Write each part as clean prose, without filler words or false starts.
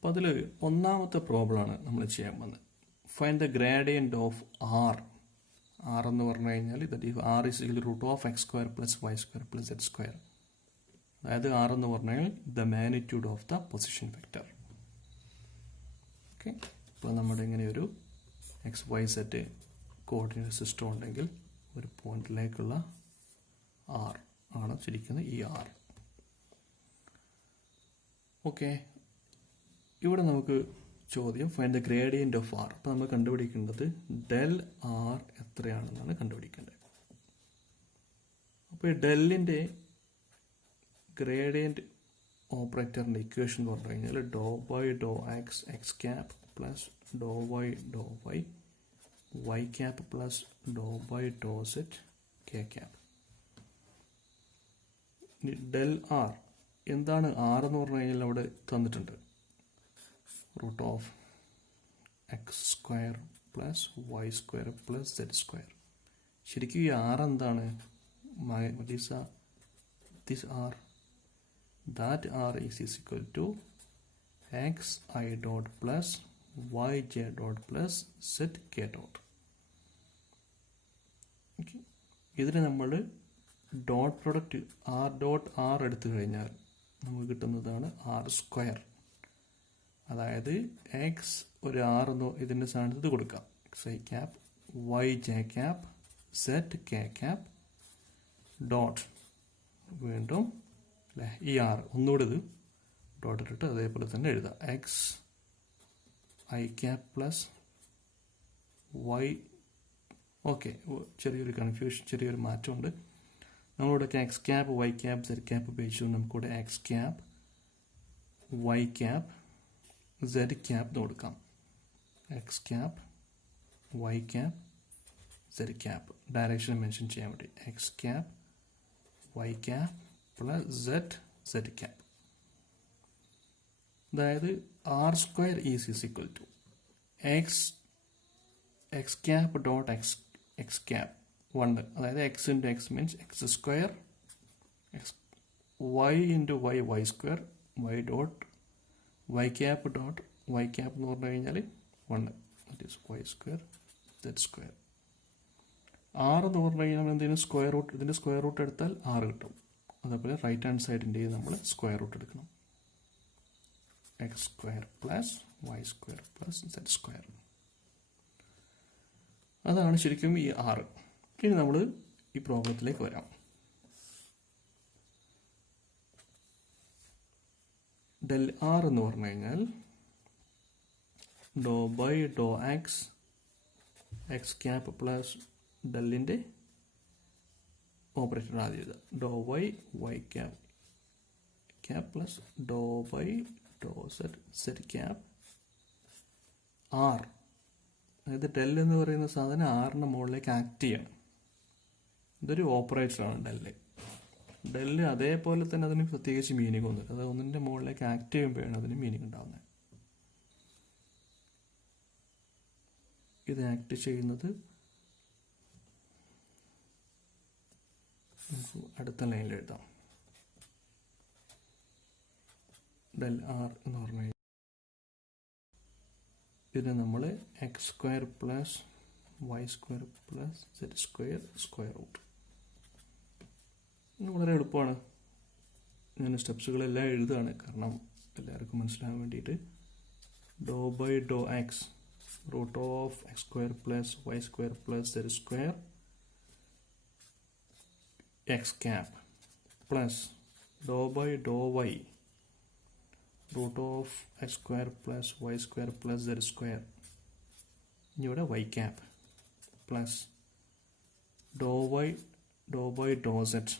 അപ്പോൾ അതിൽ ഒന്നാമത്തെ പ്രോബ്ലമാണ് നമ്മൾ ചെയ്യാൻ പോകുന്നത്. Find the gradient of R. R എന്ന് പറഞ്ഞു കഴിഞ്ഞാൽ r is equal root of X square plus Y square plus Z square. അതായത് ആർ എന്ന് പറഞ്ഞു കഴിഞ്ഞാൽ the magnitude of the position vector. Okay, ഇപ്പോൾ നമ്മുടെ ഇങ്ങനെ ഒരു x y z coordinate system ഉണ്ടെങ്കിൽ ഒരു പോയിന്റിലേക്കുള്ള ആർ ആണ് ശരിക്കുന്നത് ഈ ആർ. ഓക്കെ, ഇവിടെ നമുക്ക് ചോദ്യം find the gradient of r. അപ്പോൾ നമ്മൾ കണ്ടുപിടിക്കേണ്ടത് ഡെൽ ആർ എത്രയാണെന്നാണ് കണ്ടുപിടിക്കേണ്ടത്. അപ്പോൾ ഈ ഡെല്ലിൻ്റെ ഗ്രേഡിയൻറ്റ് ഓപ്പറേറ്ററിൻ്റെ ഇക്വേഷൻ എന്ന് പറഞ്ഞു കഴിഞ്ഞാൽ doh by doh X X cap plus doh Y Y cap plus Dr by doh zed K cap. Del R എന്താണ്? ആർ എന്ന് പറഞ്ഞു കഴിഞ്ഞാൽ അവിടെ തന്നിട്ടുണ്ട് root of X square plus Y square plus Z square. ശരിക്കും ഈ R എന്താണ്? This R, that r is equal to xi dot plus yj dot plus zk dot. Okay, ഇതിന് നമ്മൾ dot product r dot r എടുത്തു കഴിഞ്ഞാൽ നമുക്ക് കിട്ടുന്നതാണ് r square. അതായത് എക്സ് ഒരു ആർ എന്ന് ഇതിൻ്റെ സ്ഥാനത്ത് കൊടുക്കാം, x I cap y j cap z K cap dot വീണ്ടും അല്ലേ ഈ ആർ ഒന്നുകൂടി ഇത് ഡോട്ട് ഇട്ടിട്ട് അതേപോലെ തന്നെ എഴുതാം. X I cap plus Y. Okay, ചെറിയൊരു കൺഫ്യൂഷൻ, ചെറിയൊരു മാറ്റമുണ്ട്. നമ്മളിവിടെ X cap Y cap zed cap ഉപയോഗിച്ചു. നമുക്കിവിടെ X cap Y cap zed cap എന്ന് കൊടുക്കാം. X cap Y cap zed cap direction mention ചെയ്യാൻ വേണ്ടി X cap Y cap plus zed cap. അതായത് R square is equal to X cap dot X cap 1. അതായത് X into X means X square, X Y into Y square, y dot y cap dot y cap എന്ന് പറഞ്ഞു കഴിഞ്ഞാൽ 1, that is y square z square. R എന്ന് പറഞ്ഞു കഴിഞ്ഞാൽ എന്തെങ്കിലും square root, ഇതിൻ്റെ square root എടുത്താൽ 6 കിട്ടും. അതേപോലെ റൈറ്റ് ഹാൻഡ് സൈഡിൻ്റെ നമ്മൾ സ്ക്വയർ റൂട്ട് എടുക്കണം. X square plus Y square plus Z square. അതാണ് ശരിക്കും ഈ 6. ഇനി നമ്മൾ ഈ പ്രോബ്ലത്തിലേക്ക് വരാം. ഡെൽ ആർ എന്ന് പറഞ്ഞു കഴിഞ്ഞാൽ doh by doh X X cap plus ഡെല്ലിൻ്റെ ഓപ്പറേറ്റർ ആദ്യം എഴുതാം. Doh Y cap plus Dr by Dr zed cap R. അതായത് ഡെൽ എന്ന് പറയുന്ന സാധനം ആറിൻ്റെ മുകളിലേക്ക് ആക്ട് ചെയ്യണം. ഇതൊരു ഓപ്പറേറ്ററാണ് ഡെല്ല്. ഡെല്ല് അതേപോലെ തന്നെ അതിന് പ്രത്യേകിച്ച് മീനിങ് ഒന്നുമില്ല. അത് ഒന്നിൻ്റെ മുകളിലേക്ക് ആക്ട് ചെയ്യുമ്പോഴാണ് അതിന് മീനിങ് ഉണ്ടാകുന്നത്. ഇത് ആക്ട് ചെയ്യുന്നത് അടുത്ത ലൈനിൽ എഴുതാം. ഡെൽ ആർ എന്ന് പറഞ്ഞു കഴിഞ്ഞാൽ ഇതിനെ നമ്മൾ X square plus Y square plus Z square square root. വളരെ എളുപ്പമാണ്. ഞാൻ സ്റ്റെപ്സുകളെല്ലാം എഴുതുകയാണ് കാരണം എല്ലാവർക്കും മനസ്സിലാകാൻ വേണ്ടിയിട്ട്. Doh by doh X root of X square plus Y square plus Z square X cap plus Dr by Dr Y root of X square plus Y square plus Z square. ഇനി ഇവിടെ Y cap plus Dr by Dr zed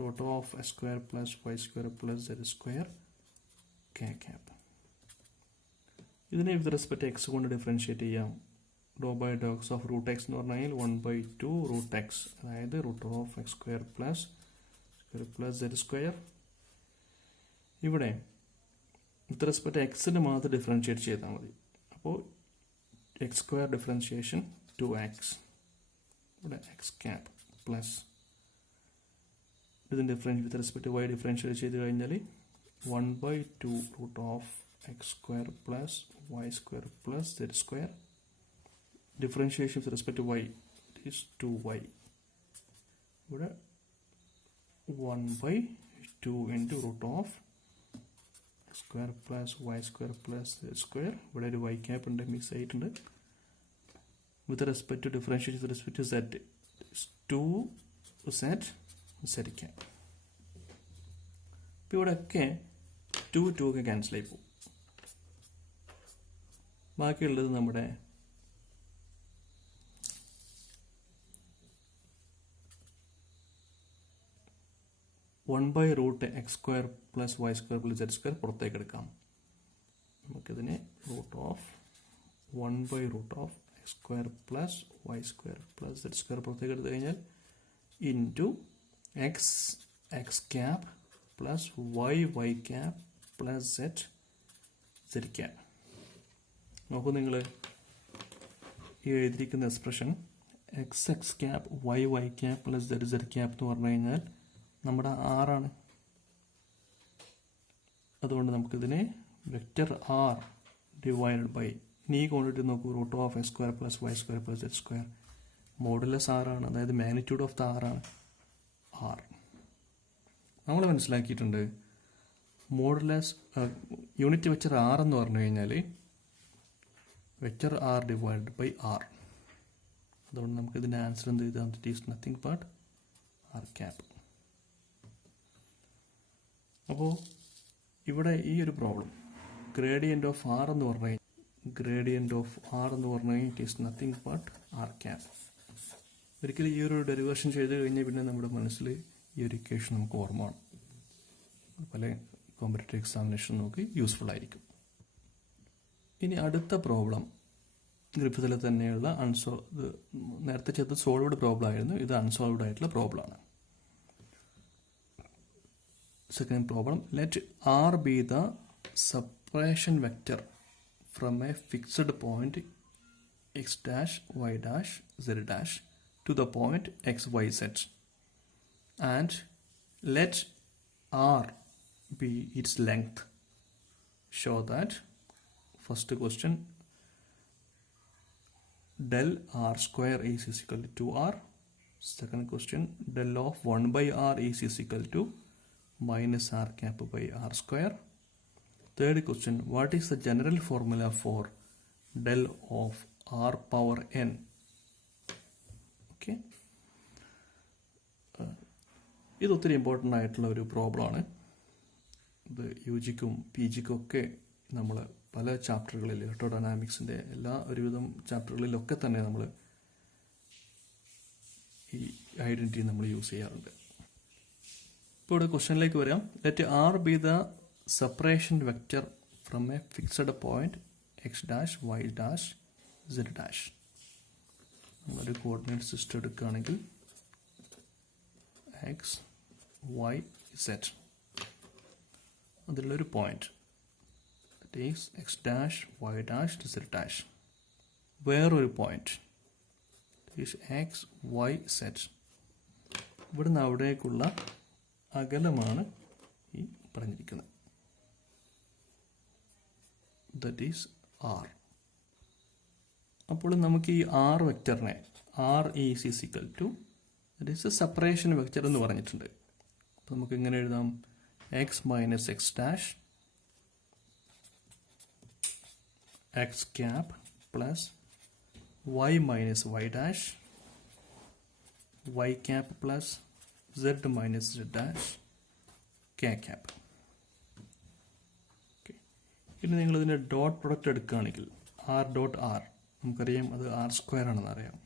root of X square plus Y square plus Z square K cap. ഇതിനെ with respect X കൊണ്ട് differentiate ചെയ്യാം. Doh by doh X of root X എന്ന് പറഞ്ഞു കഴിഞ്ഞാൽ 1/2 root X, അതായത് root of X square plus Z square. ഇവിടെ with respect എക്സിന് മാത്രം ഡിഫറൻഷിയേറ്റ് ചെയ്താൽ മതി. അപ്പോൾ എക്സ് സ്ക്വയർ ഡിഫറൻഷിയേഷൻ 2x, ഇവിടെ എക്സ് ക്യാപ് പ്ലസ് ഇതിൻ്റെ difference with respect y differentiate ചെയ്ത് കഴിഞ്ഞാൽ 1/2 root of x square plus y square plus z square. Differentiation with respect to y is 2y. Here 1/2 into root of x square plus y square plus z square. Here a y cap and mix 8 and with respect to differentiation with respect to z is 2z z cap. ഇവിടെ ഒക്കെ 2 ഒക്കെ cancel ആയി പോകും. ബാക്കിയുള്ളത് നമ്മുടെ 1/root x square plus y square plus z square പുറത്തേക്ക് എടുക്കാം. നമുക്കിതിനെ root of 1/root of x square plus y square plus z square പുറത്തേക്ക് എടുത്തു കഴിഞ്ഞാൽ into x cap plus y cap plus z cap. നോക്കൂ നിങ്ങൾ ഈ എഴുതിയിരിക്കുന്ന expression x cap y cap plus z cap എന്ന് പറഞ്ഞു കഴിഞ്ഞാൽ നമ്മുടെ ആറാണ്. അതുകൊണ്ട് നമുക്കിതിനെ വെക്റ്റർ ആർ ഡിവൈഡഡ് ബൈ നീ കൊണ്ടിട്ട് നോക്കൂ root of X square plus Y square plus Z square modulus ആറാണ്. അതായത് മാഗ്നിറ്റ്യൂഡ് ഓഫ് ദ ആറാണ് ആർ. നമ്മൾ മനസ്സിലാക്കിയിട്ടുണ്ട് മോഡുലസ് യൂണിറ്റ് വെക്റ്റർ ആർ എന്ന് പറഞ്ഞു കഴിഞ്ഞാൽ vector r divided by r. അതുകൊണ്ട് നമുക്കിതിൻ്റെ ആൻസർ എന്ത് ചെയ്താൽ it is nothing but r cap. അപ്പോൾ ഇവിടെ ഈ ഒരു പ്രോബ്ലം ഗ്രേഡിയൻ്റ് ഓഫ് ആർ എന്ന് പറഞ്ഞു കഴിഞ്ഞാൽ it is nothing but r cap. ഒരിക്കലും ഈ ഒരു ഡെറിവേഷൻ ചെയ്ത് കഴിഞ്ഞാൽ പിന്നെ നമ്മുടെ മനസ്സിൽ ഈ ഒരു ഇക്വേഷൻ നമുക്ക് ഓർമ്മ ആണ്. പല കോമ്പറ്റേറ്റീവ് എക്സാമിനേഷൻ നമുക്ക് യൂസ്ഫുൾ ആയിരിക്കും. ഇനി അടുത്ത പ്രോബ്ലം ഗ്രിഫിത്തിലെ തന്നെയുള്ള നേരത്തെ ചെയ്തത് സോൾവ്ഡ് പ്രോബ്ലം ആയിരുന്നു. ഇത് അൺസോൾവ്ഡ് ആയിട്ടുള്ള പ്രോബ്ലമാണ്. Second problem, let R be the separation vector from a fixed point x dash y dash z dash to the point x y z, and let R be its length. Show that first question del r square is equal to 2r. Second question del of 1/r is equal to minus r cap by r square. Third question, what is the general formula for del of r power n? Okay. ഇത് ഒത്തിരി important ആയിട്ടുള്ള ഒരു പ്രോബ്ലമാണ്. ഇത് U ജിക്കും P ജിക്കും ഒക്കെ നമ്മൾ പല ചാപ്റ്ററുകളിൽ ഇലക്ട്രോഡൈനാമിക്സിൻ്റെ എല്ലാ ഒരുവിധം ചാപ്റ്ററുകളിലൊക്കെ തന്നെ നമ്മൾ ഈ ഐഡൻറ്റിറ്റി നമ്മൾ യൂസ് ചെയ്യാറുണ്ട്. ഇപ്പോൾ ഇവിടെ ക്വസ്റ്റ്യനിലേക്ക് വരാം. Let R be the separation vector from a fixed point X dash Y dash zed dash. നമ്മളൊരു കോർഡിനേറ്റ് സിസ്റ്റം എടുക്കുകയാണെങ്കിൽ എക്സ് വൈ സെഡ്, അതിലുള്ളൊരു point that is X dash Y dash zed dash. വേറൊരു point is X Y zed. ഇവിടുന്ന് അവിടേക്കുള്ള അകലമാണ് ഈ പറഞ്ഞിരിക്കുന്നത്. That is R. അപ്പോൾ നമുക്ക് ഈ ആർ വെക്റ്ററിനെ R is equal to that is a separation vector എന്ന് പറഞ്ഞിട്ടുണ്ട്. അപ്പോൾ നമുക്ക് ഇങ്ങനെ എഴുതാം x minus x dash x cap plus Y minus y dash y cap plus z minus z dash k cap. ഇനി നിങ്ങൾ ഇതിൻ്റെ ഡോട്ട് പ്രൊഡക്റ്റ് എടുക്കുകയാണെങ്കിൽ ആർ ഡോട്ട് ആർ നമുക്കറിയാം അത് ആർ സ്ക്വയർ ആണെന്ന് അറിയാം.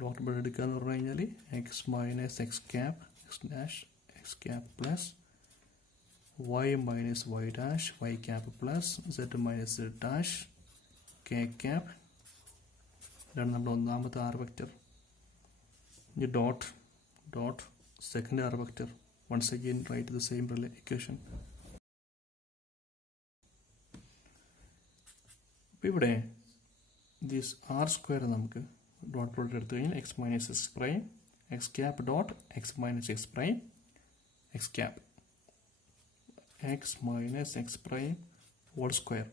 ഡോട്ട് പ്രൊഡക്റ്റ് എടുക്കുക എന്ന് പറഞ്ഞു കഴിഞ്ഞാൽ x minus x cap x dash x cap plus Y minus y dash y cap plus Z minus z dash k cap. ഇതാണ് നമ്മുടെ ഒന്നാമത്തെ ആർ വെക്റ്റർ. ഇനി dot second r vector. Once again write the same equation. ഇവിടെ this r square നമുക്ക് dot product എടുത്തു കഴിഞ്ഞാൽ x minus X prime x cap dot x minus X prime x cap. X minus X prime whole square.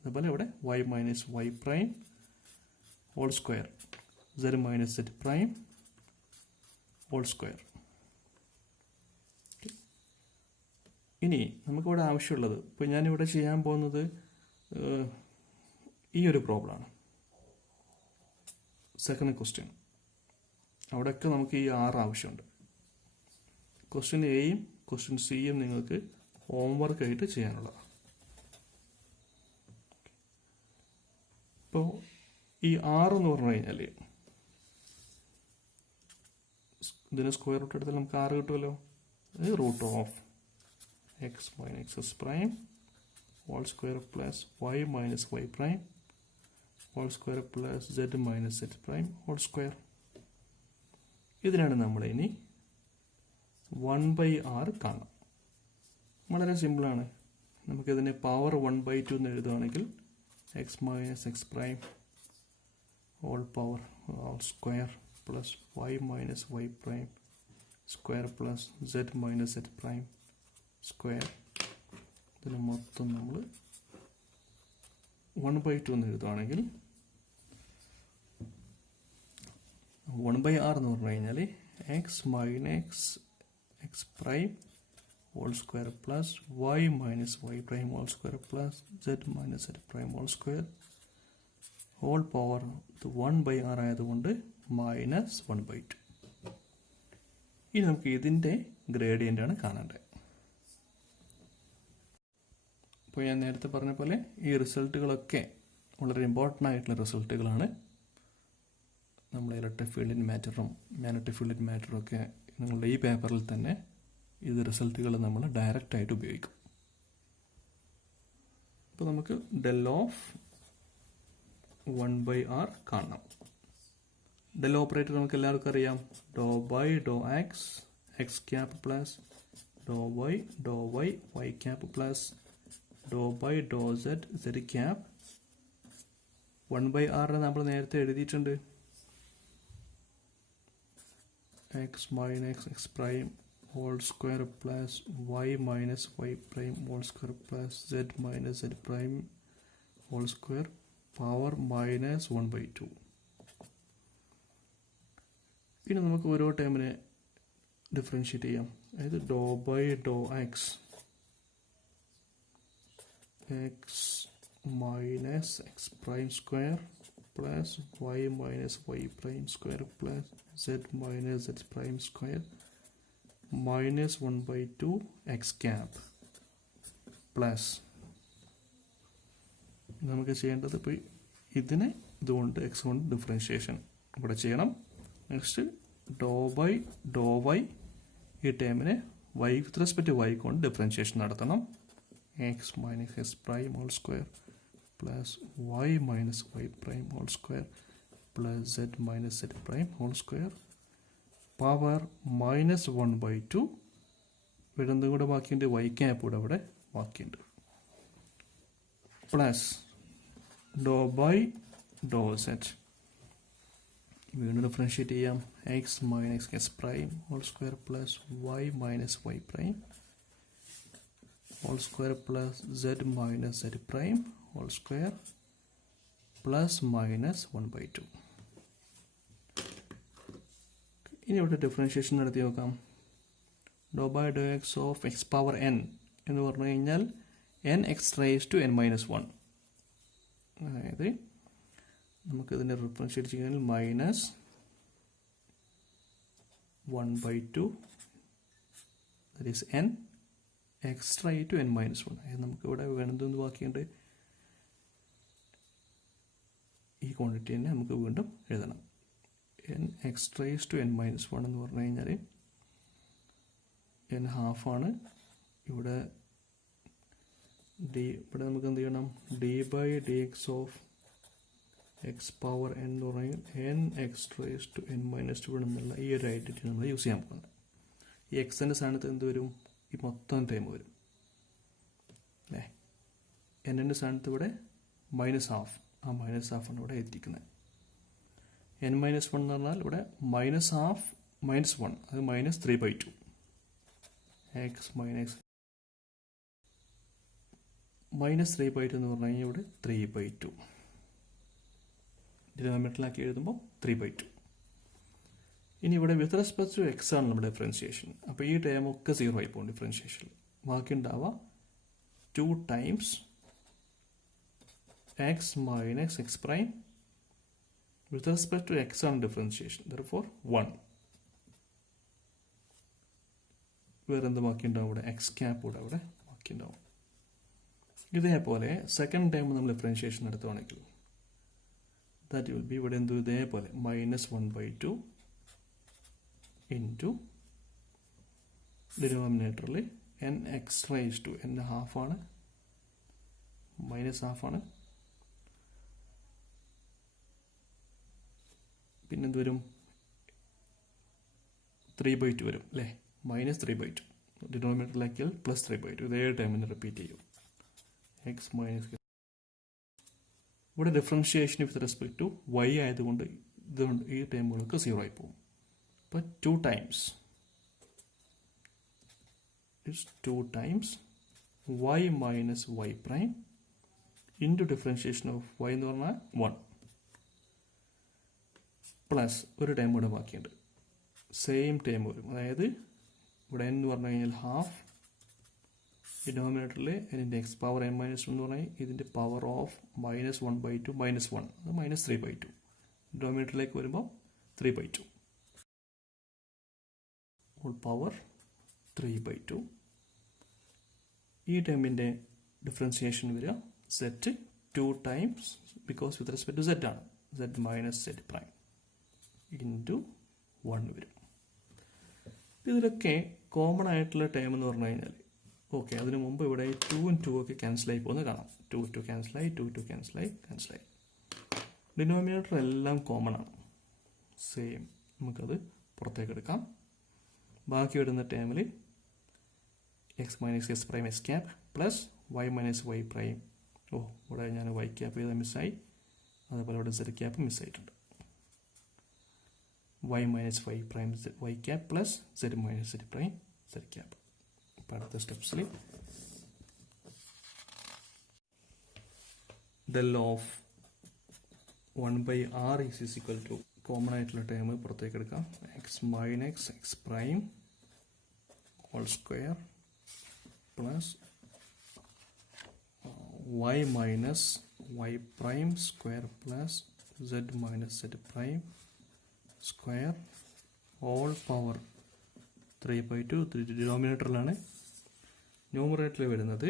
അതുപോലെ ഇവിടെ y minus Y prime whole square, z minus Z prime whole square. ഇനി നമുക്കിവിടെ ആവശ്യമുള്ളത്, ഇപ്പോൾ ഞാനിവിടെ ചെയ്യാൻ പോകുന്നത് ഈ ഒരു പ്രോബ്ലമാണ്, സെക്കൻഡ് ക്വസ്റ്റ്യൻ. അവിടെയൊക്കെ നമുക്ക് ഈ 6 ആവശ്യമുണ്ട്. ക്വസ്റ്റ്യൻ എയും ക്വസ്റ്റ്യൻ സിയും നിങ്ങൾക്ക് ഹോംവർക്ക് ആയിട്ട് ചെയ്യാനുള്ളതാണ്. ഇപ്പോൾ ഈ 6 എന്ന് പറഞ്ഞു കഴിഞ്ഞാൽ ഇതിന് സ്ക്വയർ റൂട്ട് എടുത്താൽ നമുക്ക് 6 കിട്ടുമല്ലോ. Root of x minus X prime whole square plus Y minus Y prime whole square plus Z minus Z prime whole square. ഇതിനാണ് നമ്മൾ ഇനി 1/r കാണാം. വളരെ സിമ്പിളാണ്. നമുക്കിതിനെ പവർ 1/2 എന്ന് എഴുതുകയാണെങ്കിൽ x minus X prime whole power whole square plus Y minus Y prime square plus Z minus Z prime square. ഇതിന് മൊത്തം നമ്മൾ 1/2 എന്ന് എഴുതുകയാണെങ്കിൽ 1/r എന്ന് പറഞ്ഞു കഴിഞ്ഞാൽ x minus X prime whole square plus Y minus Y prime whole square plus Z minus Z prime whole square whole power 1/r ആയതുകൊണ്ട് minus 1/2. ഇനി നമുക്ക് ഇതിൻ്റെ ഗ്രേഡിയൻ്റ് ആണ് കാണേണ്ടത്. അപ്പോൾ ഞാൻ നേരത്തെ പറഞ്ഞ പോലെ ഈ റിസൾട്ടുകളൊക്കെ വളരെ ഇമ്പോർട്ടൻ്റ് ആയിട്ടുള്ള റിസൾട്ടുകളാണ്. നമ്മൾ ഇലക്ട്രിക് ഫീൽഡിൻ മാറ്ററും മാഗ്നറ്റിക് ഫീൽഡിൻ മാറ്ററും ഒക്കെ നിങ്ങളുടെ ഈ പേപ്പറിൽ തന്നെ ഇത് റിസൾട്ടുകൾ നമ്മൾ ഡയറക്റ്റ് ആയിട്ട് ഉപയോഗിക്കും. അപ്പോൾ നമുക്ക് ഡെൽ ഓഫ് 1/r കാണണം. ഡെൽ ഓപ്പറേറ്റർ നമുക്ക് എല്ലാവർക്കും അറിയാം. Doh by doh X X cap plus doh Y Y cap plus Dr by Dr zed zed cap. 1/r നമ്മൾ നേരത്തെ എഴുതിയിട്ടുണ്ട്. X minus X prime whole square plus Y minus Y prime whole square plus Z minus Z prime whole square power minus 1/2. ഇനി നമുക്ക് ഓരോ ടൈമിനെ differentiate ചെയ്യാം. അതായത് doh by doh X X minus X prime square plus Y minus Y prime square plus Z minus Z prime square minus 1/2 x cap plus. നമുക്ക് ചെയ്യേണ്ടത് ഇപ്പോൾ ഇതിനെ ഇതുകൊണ്ട് എക്സ് കൊണ്ട് ഡിഫറൻഷിയേഷൻ ഇവിടെ ചെയ്യണം. Next doe by Dr y ഈ ടൈമിനെ വൈ വിത്ത് റെസ്പെക്ട് വൈ കൊണ്ട് ഡിഫറൻഷിയേഷൻ നടത്തണം. X minus X prime whole square plus Y minus Y prime whole square plus Z minus Z prime whole square power minus 1/2. ഇവിടെന്തും കൂടെ ബാക്കിയുണ്ട്, y cap കൂടെ അവിടെ ബാക്കിയുണ്ട്. Plus Dr by Dr z വീണ്ടും differentiate ചെയ്യാം. X minus X prime whole square plus Y minus Y prime whole square plus Z minus Z prime whole square plus minus 1/2. ഇനി ഇവിടെ ഡിഫറൻഷ്യേഷൻ നടത്തി നോക്കാം. Doh by doh X of X power N എന്ന് പറഞ്ഞു കഴിഞ്ഞാൽ N X rice to n - 1. അതായത് നമുക്കിതിനെ differentiate ചെയ്യുകയാണെങ്കിൽ minus 1/2 that is n X rise to n - 1. അതായത് നമുക്കിവിടെ വേണ്ടതെന്ന് ബാക്കിയുണ്ട്. ഈ ക്വാണ്ടിറ്റി തന്നെ നമുക്ക് വീണ്ടും എഴുതണം. n x rice to n - 1 എന്ന് പറഞ്ഞു കഴിഞ്ഞാൽ n ഹാഫാണ്. ഇവിടെ ഇവിടെ നമുക്ക് എന്ത് ചെയ്യണം, d by d x of X power n എന്ന് പറഞ്ഞാൽ n x rice to n - 1 എന്നുള്ള ഈ ഒരു ഐഡന്റിറ്റി നമ്മൾ യൂസ് ചെയ്യാൻ പോകുന്നത്. ഈ എക്സിൻ്റെ സ്ഥാനത്ത് എന്ത് വരും, ഈ മൊത്തം ടൈം വരും അല്ലേ. എന്നിൻ്റെ സ്ഥാനത്ത് ഇവിടെ മൈനസ് ഹാഫ്, ആ മൈനസ് ഹാഫാണ് ഇവിടെ എത്തിക്കുന്നത്. n - 1 എന്ന് പറഞ്ഞാൽ ഇവിടെ മൈനസ് ഹാഫ് -1 അത് -3/2 എക്സ് മൈനസ് മൈനസ് 3/2 എന്ന് പറഞ്ഞു കഴിഞ്ഞാൽ ഇവിടെ 3/2. ഡിനോമിനേറ്ററിലാക്കി എഴുതുമ്പോൾ 3/2. ഇനി ഇവിടെ വിത്ത് റെസ്പെക്ട് ടു എക്സ് ആണ് നമ്മുടെ ഡിഫറൻഷിയേഷൻ. അപ്പോൾ ഈ ടൈം ഒക്കെ 0 ആയി പോകും ഡിഫറൻഷിയേഷനിൽ. ബാക്കി ഉണ്ടാവുക 2 times x minus X prime with respect to x ആണ് ഡിഫറൻഷിയേഷൻ. ദെർഫോർ 1. വേറെ എന്ത് ബാക്കി ഉണ്ടാവും ഇവിടെ? എക്സ് ക്യാപ്പ് കൂടെ അവിടെ ബാക്കി ഉണ്ടാവും. ഇതേപോലെ സെക്കൻഡ് ടൈം നമ്മൾ ഡിഫറൻഷിയേഷൻ എടുത്തുവാണെങ്കിൽ ദാറ്റ് വിൽ ബി ഇവിടെ എന്തു ഇതേപോലെ -1/2 ഇൻറ്റു ഡിനോമിനേറ്ററിൽ n X rice to n ഹാഫാണ് -1/2 പിന്നെന്ത് വരും? 3/2 വരും അല്ലേ? -3/2 ഡിനോമിനേറ്ററിലാക്കിയാൽ +3/2. ഇതേ ടൈമിന് റിപ്പീറ്റ് ചെയ്യും. എക്സ് മൈനസ് ഇവിടെ differentiation with respect to y ആയതുകൊണ്ട് ഇതുകൊണ്ട് ഈ ടൈമുകൾക്ക് 0 ആയി പോകും. അപ്പോൾ 2 times y minus y prime into differentiation of y എന്ന് പറഞ്ഞാൽ 1 പ്ലസ് ഒരു ടൈം കൂടെ ബാക്കിയുണ്ട്. സെയിം ടൈം വരും. അതായത് ഇവിടെ n എന്ന് പറഞ്ഞു കഴിഞ്ഞാൽ ഹാഫ്, ഡിനോമിനേറ്ററിൽ ഇതിൻ്റെ എക്സ് പവർ n മൈനസ് 1 എന്ന് പറഞ്ഞാൽ ഇതിൻ്റെ പവർ ഓഫ് -1/2 -1 അത് -3/2. ഡിനോമിനേറ്ററിലേക്ക് വരുമ്പോൾ 3/2 ഹോൾ പവർ 3/2. ഈ ടൈമിൻ്റെ ഡിഫറൻസിയേഷൻ വരിക set 2 times because with respect to z ആണ്, z minus z prime into 1 വരും. ഇതിലൊക്കെ കോമൺ ആയിട്ടുള്ള ടൈം എന്ന് പറഞ്ഞു കഴിഞ്ഞാൽ ഓക്കെ, അതിന് മുമ്പ് ഇവിടെ 2 2 ഒക്കെ ക്യാൻസലായി പോകുന്നത് കാണാം. 2 ക്യാൻസലായി, 2 ക്യാൻസലായി. ഡിനോമിനേറ്റർ എല്ലാം കോമൺ ആണ്, സെയിം. നമുക്കത് പുറത്തേക്ക് എടുക്കാം. ബാക്കി വരുന്ന ടൈമിൽ X minus S prime S cap plus Y minus Y prime. ഇവിടെ ഞാൻ വൈ ക്യാപ്പ് ചെയ്താൽ മിസ്സായി. അതേപോലെ ഇവിടെ സെഡ് ക്യാപ്പ് മിസ്സായിട്ടുണ്ട്. Y minus Y prime Y cap plus Z minus Z prime Z cap. അപ്പോൾ അടുത്ത സ്റ്റെപ്സിൽ del of 1/r is equal to common ആയിട്ടുള്ള ടേം പുറത്തേക്ക് എടുക്കാം. X minus X prime whole square plus Y minus Y prime square plus Z minus Z prime square whole power 3/2. ഡിനോമിനേറ്ററിലാണ്. ന്യൂമറേറ്ററിൽ വരുന്നത്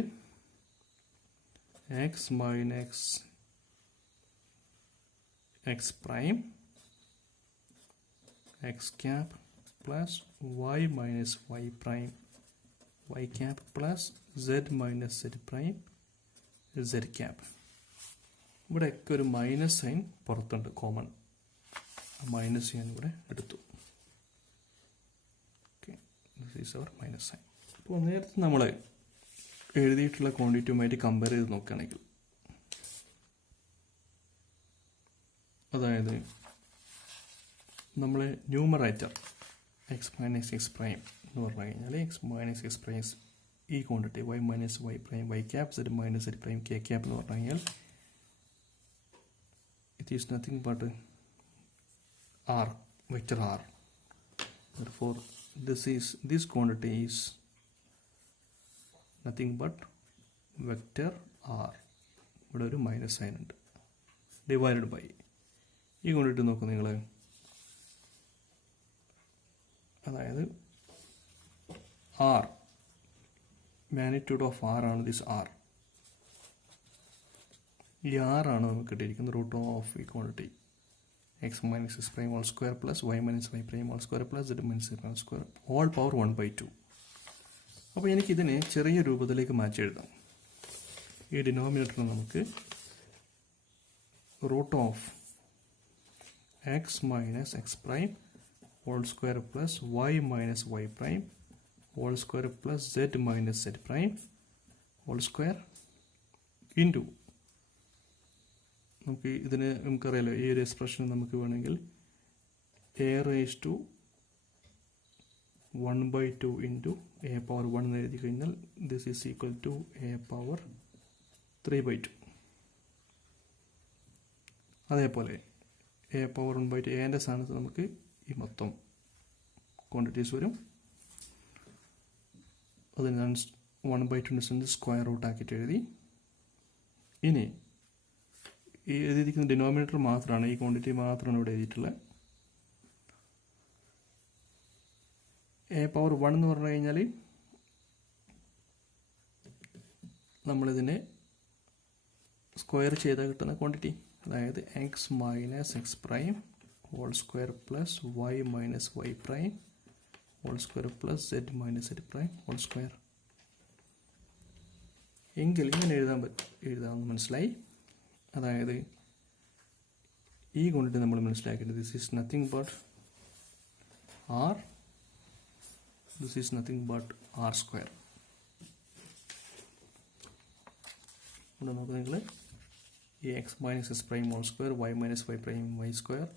x minus X prime x cap plus Y minus Y prime Y cap plus Z minus Z prime Z cap. ഇവിടെയൊക്കെ ഒരു minus sign പുറത്തുണ്ട്, common. Minus ഞാൻ ഇവിടെ എടുത്തു. Okay, this is our minus sign. അപ്പോൾ നേരത്തെ നമ്മൾ എഴുതിയിട്ടുള്ള ക്വാണ്ടിറ്റിയുമായിട്ട് കമ്പയർ ചെയ്ത് നോക്കുകയാണെങ്കിൽ, അതായത് നമ്മൾ numerator x minus X prime എന്ന് പറഞ്ഞു കഴിഞ്ഞാൽ എക്സ് മൈനസ് എക്സ് പ്രൈം ഈ quantity y minus Y prime Y cap z minus Z prime k cap എന്ന് പറഞ്ഞു കഴിഞ്ഞാൽ it is nothing but r, vector r. Therefore this quantity is nothing but vector r. ഇവിടെ ഒരു minus sign ഉണ്ട്, divided by ഈ quantity നോക്കൂ നിങ്ങൾ. അതായത് ആർ, മാഗ്നിറ്റ്യൂഡ് ഓഫ് ആർ ആണ് ദിസ് ആർ. ഈ ആറാണ് നമുക്ക് കിട്ടിയിരിക്കുന്നത് റൂട്ട് ഓഫ് ഈ quantity x minus X prime whole square plus Y minus Y prime whole square plus Z minus Z prime square whole power 1/2. അപ്പോൾ എനിക്കിതിനെ ചെറിയ രൂപത്തിലേക്ക് മാറ്റി എഴുതാം. ഈ ഡിനോമിനേറ്ററിൽ നമുക്ക് root of x minus X prime whole square plus Y minus Y prime whole square plus Z minus Z prime whole square into നമുക്ക് ഇതിന് നമുക്കറിയാലോ ഈ ഒരു എക്സ്പ്രഷൻ നമുക്ക് വേണമെങ്കിൽ a raise to 1/2 into a power 1 എന്ന് എഴുതി കഴിഞ്ഞാൽ this is equal to a power 3/2. അതേപോലെ എ പവർ 1/2 എൻ്റെ സ്ഥാനത്ത് നമുക്ക് ഈ മൊത്തം ക്വാണ്ടിറ്റീസ് വരും. അത് ഞാൻ 1/2 സ്ക്വയർ റൂട്ട് ആക്കിയിട്ട് എഴുതി. ഇനി ഈ എഴുതിയിരിക്കുന്ന ഡിനോമിനേറ്റർ മാത്രമാണ്, ഈ ക്വാണ്ടിറ്റി മാത്രമാണ് ഇവിടെ എഴുതിയിട്ടുള്ളത്. എ പവർ 1 എന്ന് പറഞ്ഞു കഴിഞ്ഞാൽ നമ്മളിതിനെ സ്ക്വയർ ചെയ്താൽ കിട്ടുന്ന ക്വാണ്ടിറ്റി, അതായത് x minus X prime whole square plus Y minus Y prime whole square plus Z minus Z prime whole square. എങ്കിൽ ഇങ്ങനെ എഴുതാമെന്ന് മനസ്സിലായി. അതായത് ഈ ക്വാണ്ടിറ്റി നമ്മൾ മനസ്സിലാക്കേണ്ടത് this is nothing but r, this is nothing but r square. ഇവിടെ നോക്കുക നിങ്ങൾ, ഈ x minus S prime whole square y minus Y prime y square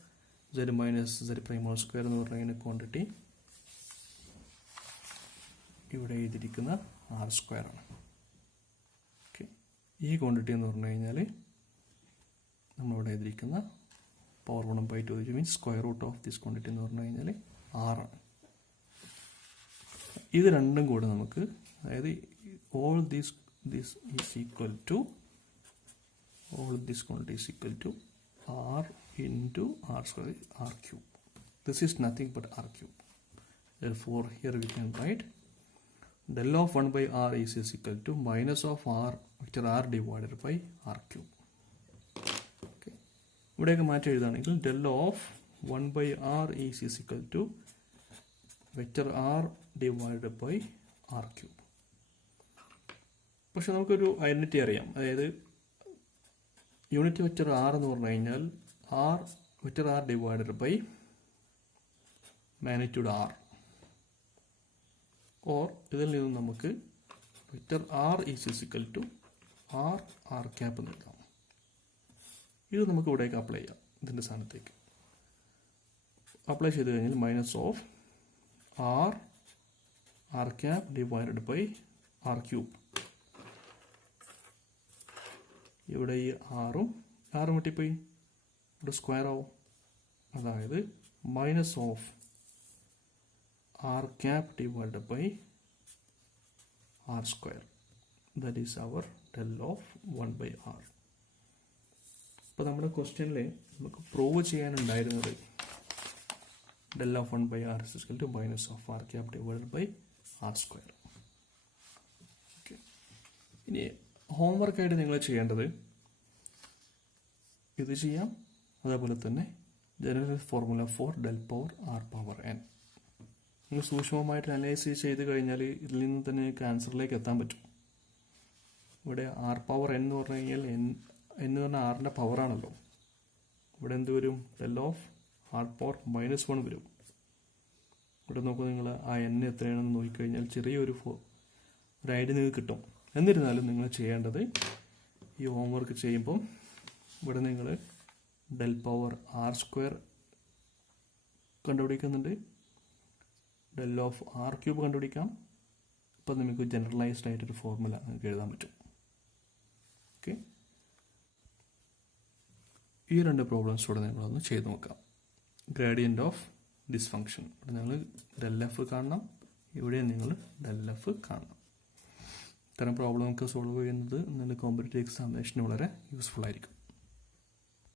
z minus Z prime whole square എന്ന് പറയുന്ന ക്വാണ്ടിറ്റി ഇവിടെ എഴുതിയിരിക്കുന്ന ആർ സ്ക്വയർ ആണ്. Okay, ഈ ക്വാണ്ടിറ്റി എന്ന് പറഞ്ഞു കഴിഞ്ഞാൽ നമ്മളിവിടെ എഴുതിയിരിക്കുന്ന power 1/2 means square root of this quantity എന്ന് പറഞ്ഞു കഴിഞ്ഞാൽ ആറാണ്. ഇത് രണ്ടും കൂടെ നമുക്ക്, അതായത് all this is equal to, all this quantity is equal to r into r square r cube. This is nothing but r cube. Therefore here we can write del of 1/r is equal to minus of r vector r divided by r cube. Okay, ഇവിടെയൊക്കെ മാറ്റി എഴുതുകയാണെങ്കിൽ del of 1/r is equal to vector r divided by r cube. പക്ഷെ നമുക്കൊരു identity അറിയാം, അതായത് unit vector r എന്ന് പറഞ്ഞു കഴിഞ്ഞാൽ r vector r divided by magnitude r, or ഇതിൽ നിന്ന് നമുക്ക് vector r is equal to r R cap എന്ന് എഴുതാം. ഇത് നമുക്ക് ഇവിടേക്ക് അപ്ലൈ ചെയ്യാം. ഇതിൻ്റെ സ്ഥാനത്തേക്ക് അപ്ലൈ ചെയ്ത് കഴിഞ്ഞാൽ minus of R R cap divided by R cube. ഇവിടെ ഈ ആറും വെട്ടിപ്പോയി, ഇവിടെ സ്ക്വയർ ആവും. അതായത് minus of R cap divided by R square, that is our del of 1/r. അപ്പോൾ നമ്മുടെ ക്വസ്റ്റ്യനിൽ നമുക്ക് പ്രൂവ് ചെയ്യാനുണ്ടായിരുന്നത് del of 1/r is equal to minus of R cap divided by R square. Okay, ഇനി ഹോംവർക്കായിട്ട് നിങ്ങൾ ചെയ്യേണ്ടത് ഇത് ചെയ്യാം. അതേപോലെ തന്നെ general formula for del power R power N നിങ്ങൾ സൂക്ഷ്മമായിട്ട് അനലൈസ് ചെയ്ത് കഴിഞ്ഞാൽ ഇതിൽ നിന്ന് തന്നെ നിങ്ങൾക്ക് ആൻസറിലേക്ക് എത്താൻ പറ്റും. ഇവിടെ ആർ പവർ എൻ എന്ന് പറഞ്ഞു കഴിഞ്ഞാൽ എന്ന് പറഞ്ഞാൽ ആറിൻ്റെ പവറാണല്ലോ. ഇവിടെ എന്ത് വരും? ഡെൽ ഓഫ് ആർ പവർ -1 വരും. ഇവിടെ നോക്കുക, നിങ്ങൾ ആ എൻ എത്രയാണെന്ന് നോക്കിക്കഴിഞ്ഞാൽ ചെറിയൊരു ഐഡിയ നിങ്ങൾക്ക് കിട്ടും. എന്നിരുന്നാലും നിങ്ങൾ ചെയ്യേണ്ടത് ഈ ഹോംവർക്ക് ചെയ്യുമ്പം ഇവിടെ നിങ്ങൾ ഡെൽ പവർ ആർ സ്ക്വയർ കണ്ടുപിടിക്കുന്നുണ്ട്, ഡെൽ ഓഫ് ആർ ക്യൂബ് കണ്ടുപിടിക്കാം. ഇപ്പം നമുക്ക് ജനറലൈസ്ഡ് ആയിട്ടൊരു ഫോർമുല നിങ്ങൾക്ക് എഴുതാൻ പറ്റും. ഓക്കെ, ഈ രണ്ട് പ്രോബ്ലംസോടെ നിങ്ങളൊന്ന് ചെയ്ത് നോക്കാം. ഗ്രേഡിയൻ്റ് ഓഫ് ഡിസ്ഫങ്ഷൻ, ഇവിടെ നിങ്ങൾ ഡെൽ എഫ് കാണണം, ഇവിടെ നിങ്ങൾ ഡെൽ എഫ് കാണണം. ഇത്തരം പ്രോബ്ലം ഒക്കെ സോൾവ് ചെയ്യുന്നത് നിങ്ങളുടെ കോമ്പറ്റേറ്റീവ് എക്സാമിനേഷന് വളരെ യൂസ്ഫുൾ ആയിരിക്കും.